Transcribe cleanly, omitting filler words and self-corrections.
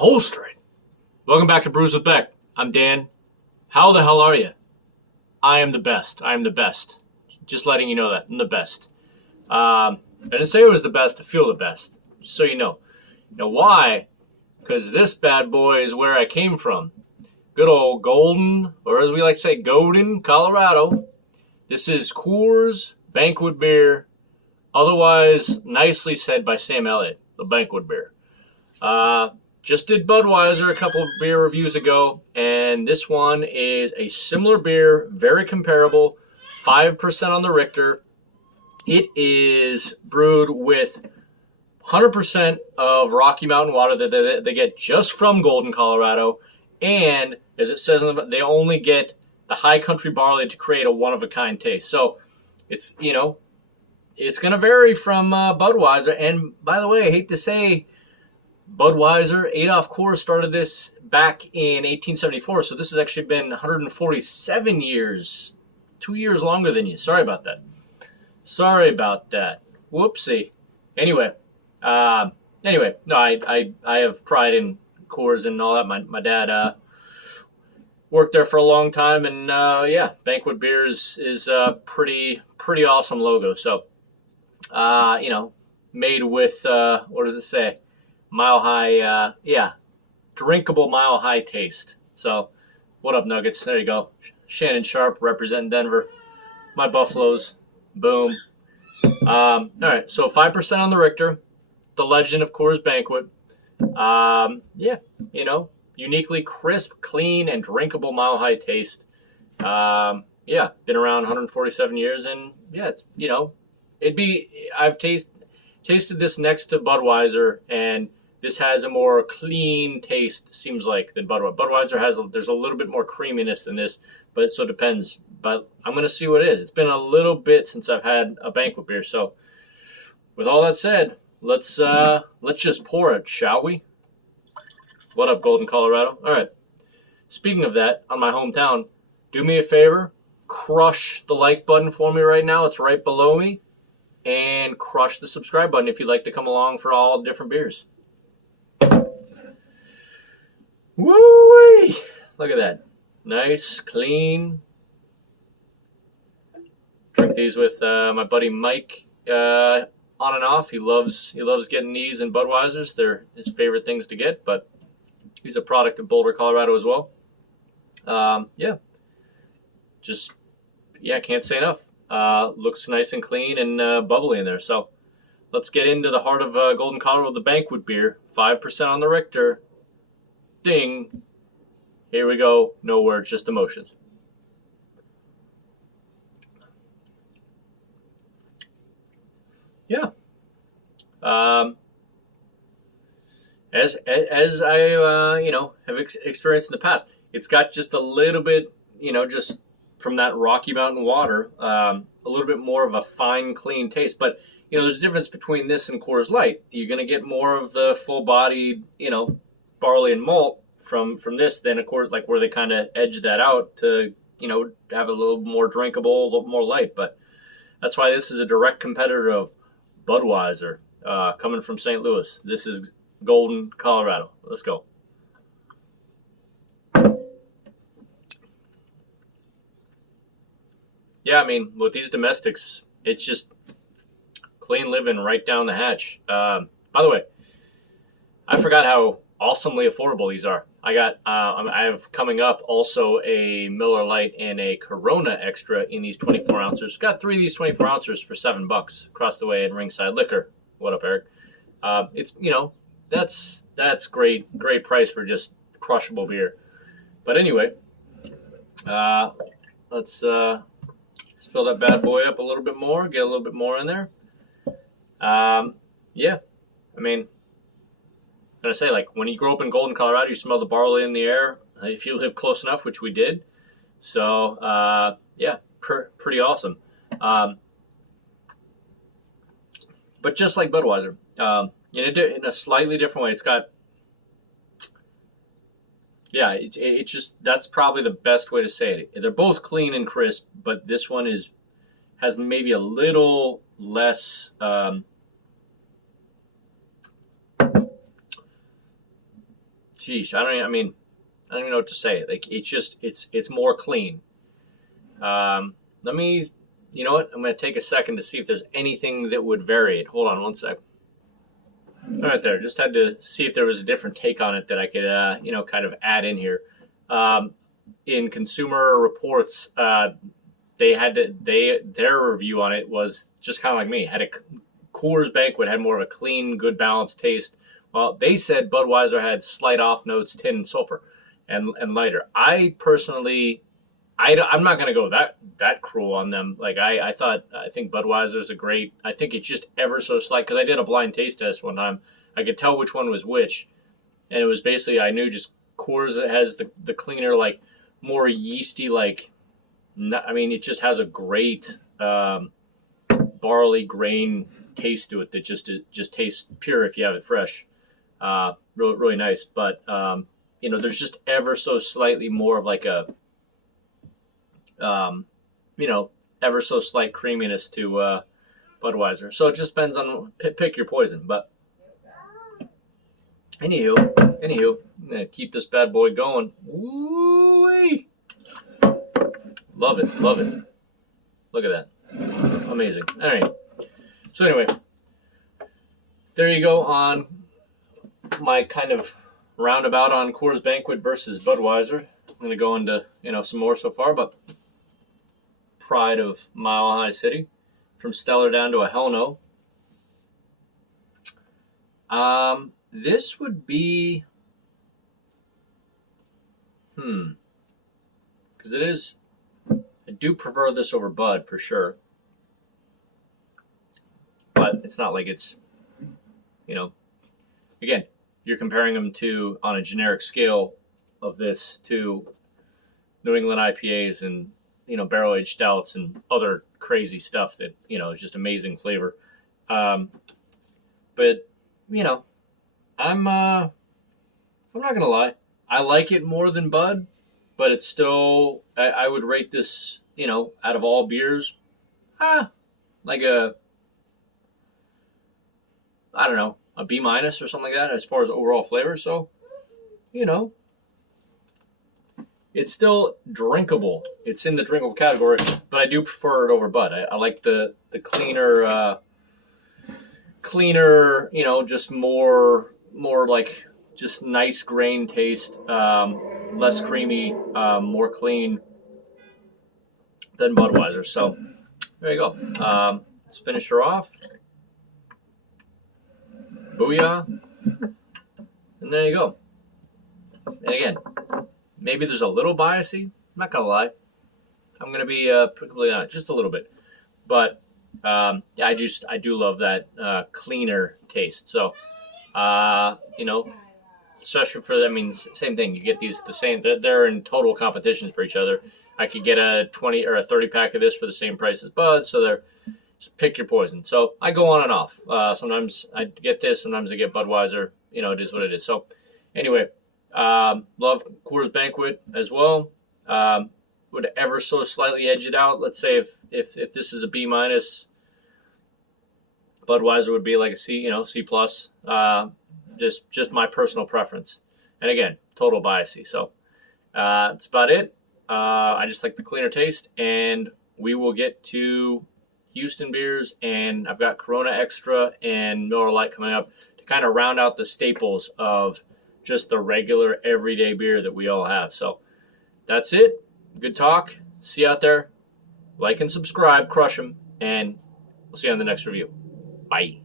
Holster it. Welcome back to Brews with Beck. I'm Dan. How the hell are you? I am the best. I am the best. Just letting you know that. I'm the best. I didn't say it was the best to feel the best. Just so you know. You know why? Because this bad boy is where I came from. Good old Golden, or as we like to say, Golden, Colorado. This is Coors Banquet beer, otherwise nicely said by Sam Elliott, the Banquet beer. Just did Budweiser a couple of beer reviews ago, and this one is a similar beer, very comparable, 5% on the Richter. It is brewed with 100% of Rocky Mountain water that they get just from Golden, Colorado, and as it says, they only get the high country barley to create a one-of-a-kind taste. So it's, it's going to vary from Budweiser. And by the way, I hate to say, Budweiser, Adolf Coors started this back in 1874, so this has actually been 147 years, 2 years longer than you. Sorry about that. Whoopsie. Anyway, no, I have pride in Coors and all that. My dad worked there for a long time, and Banquet beer is pretty awesome logo. So, made with what does it say? Mile high, drinkable mile high taste. So, what up, Nuggets? There you go. Shannon Sharp representing Denver. My Buffaloes. Boom. All right, so 5% on the Richter. The legend of Coors Banquet. Uniquely crisp, clean, and drinkable mile high taste. Been around 147 years, and it's I've tasted this next to Budweiser, and this has a more clean taste, seems like, than Budweiser. Budweiser there's a little bit more creaminess than this, but it so depends. But I'm going to see what it is. It's been a little bit since I've had a Banquet beer. So with all that said, let's just pour it, shall we? What up, Golden, Colorado? All right. Speaking of that, on my hometown, do me a favor, crush the like button for me right now. It's right below me. And crush the subscribe button if you'd like to come along for all different beers. Woo-wee! Look at that. Nice, clean. Drink these with my buddy Mike on and off. He loves getting these in Budweisers. They're his favorite things to get, but he's a product of Boulder, Colorado as well. Can't say enough. Looks nice and clean and bubbly in there. So let's get into the heart of Golden, Colorado, the Banquet beer. 5% on the Richter. Ding. Here we go. No words, just emotions. Yeah. As I have experienced in the past, it's got just a little bit, just from that Rocky Mountain water, a little bit more of a fine, clean taste. But there's a difference between this and Coors Light. You're going to get more of the full-bodied, barley and malt from this than, of course, like where they kind of edge that out to, have a little more drinkable, a little more light. But that's why this is a direct competitor of Budweiser, coming from St. Louis. This is Golden, Colorado. Let's go. Yeah, I mean, with these domestics, it's just clean living right down the hatch. By the way, I forgot how awesomely affordable these are. I have coming up also a Miller Lite and a Corona Extra in these 24 ounces. Got 3 of these 24 ounces for $7 across the way at Ringside Liquor. What up, Eric? It's that's great price for just crushable beer. But anyway, let's fill that bad boy up a little bit more. Get a little bit more in there. I mean, I'm going to say, like, when you grow up in Golden, Colorado, you smell the barley in the air, if you live close enough, which we did. So, pretty awesome. But just like Budweiser, in a slightly different way, it's got, it's just, that's probably the best way to say it. They're both clean and crisp, but this one has maybe a little less, Sheesh, I mean, I don't even know what to say. Like, it's more clean. Let me, you know what? I'm going to take a second to see if there's anything that would vary it. Hold on one sec. All right, there. Just had to see if there was a different take on it that I could, kind of add in here. In Consumer Reports, their review on it was just kind of like me. Had a Coors Banquet had more of a clean, good, balanced taste. Well, they said Budweiser had slight off notes, tin and sulfur, and lighter. I personally, I'm not going to go that cruel on them. Like I think Budweiser's a great. I think it's just ever so slight because I did a blind taste test one time. I could tell which one was which, and it was basically I knew just Coors has the cleaner, like more yeasty, like. It just has a great barley grain taste to it that just tastes pure if you have it fresh. Really, really nice. But, there's just ever so slightly more of like a, ever so slight creaminess to Budweiser. So it just depends on, pick your poison. But anywho, I'm going to keep this bad boy going. Woo-wee! Love it. Look at that. Amazing. All right. So anyway, there you go on my kind of roundabout on Coors Banquet versus Budweiser. I'm going to go into, some more so far, but pride of Mile High City. From stellar down to a hell no. This would be... Because it is... I do prefer this over Bud for sure. But it's not like it's, again, you're comparing them to, on a generic scale of this, to New England IPAs and, barrel-aged stouts and other crazy stuff that, is just amazing flavor. But, I'm not going to lie. I like it more than Bud. But it's still, I would rate this, out of all beers, like a B- or something like that as far as overall flavor. So, it's still drinkable. It's in the drinkable category, but I do prefer it over Bud. I like the cleaner, just more like just nice grain taste, less creamy, more clean than Budweiser. So there you go. Let's finish her off. Booyah. And there you go. And again, maybe there's a little biasy. I'm not going to lie. I'm going to be completely honest, just a little bit. But I do love that cleaner taste. So, especially for, same thing. You get these the same. They're in total competitions for each other. I could get a 20 or a 30 pack of this for the same price as Bud. So just pick your poison. So I go on and off. Sometimes I get this. Sometimes I get Budweiser. It is what it is. So anyway, love Coors Banquet as well. Would ever so slightly edge it out. Let's say if this is a B-, Budweiser would be like a C, C+. Just my personal preference. And again, total biasy. So that's about it. I just like the cleaner taste, and we will get to Houston beers, and I've got Corona Extra and Miller Lite coming up to kind of round out the staples of just the regular everyday beer that we all have. So that's it. Good talk. See you out there. Like and subscribe. Crush them. And we'll see you on the next review. Bye.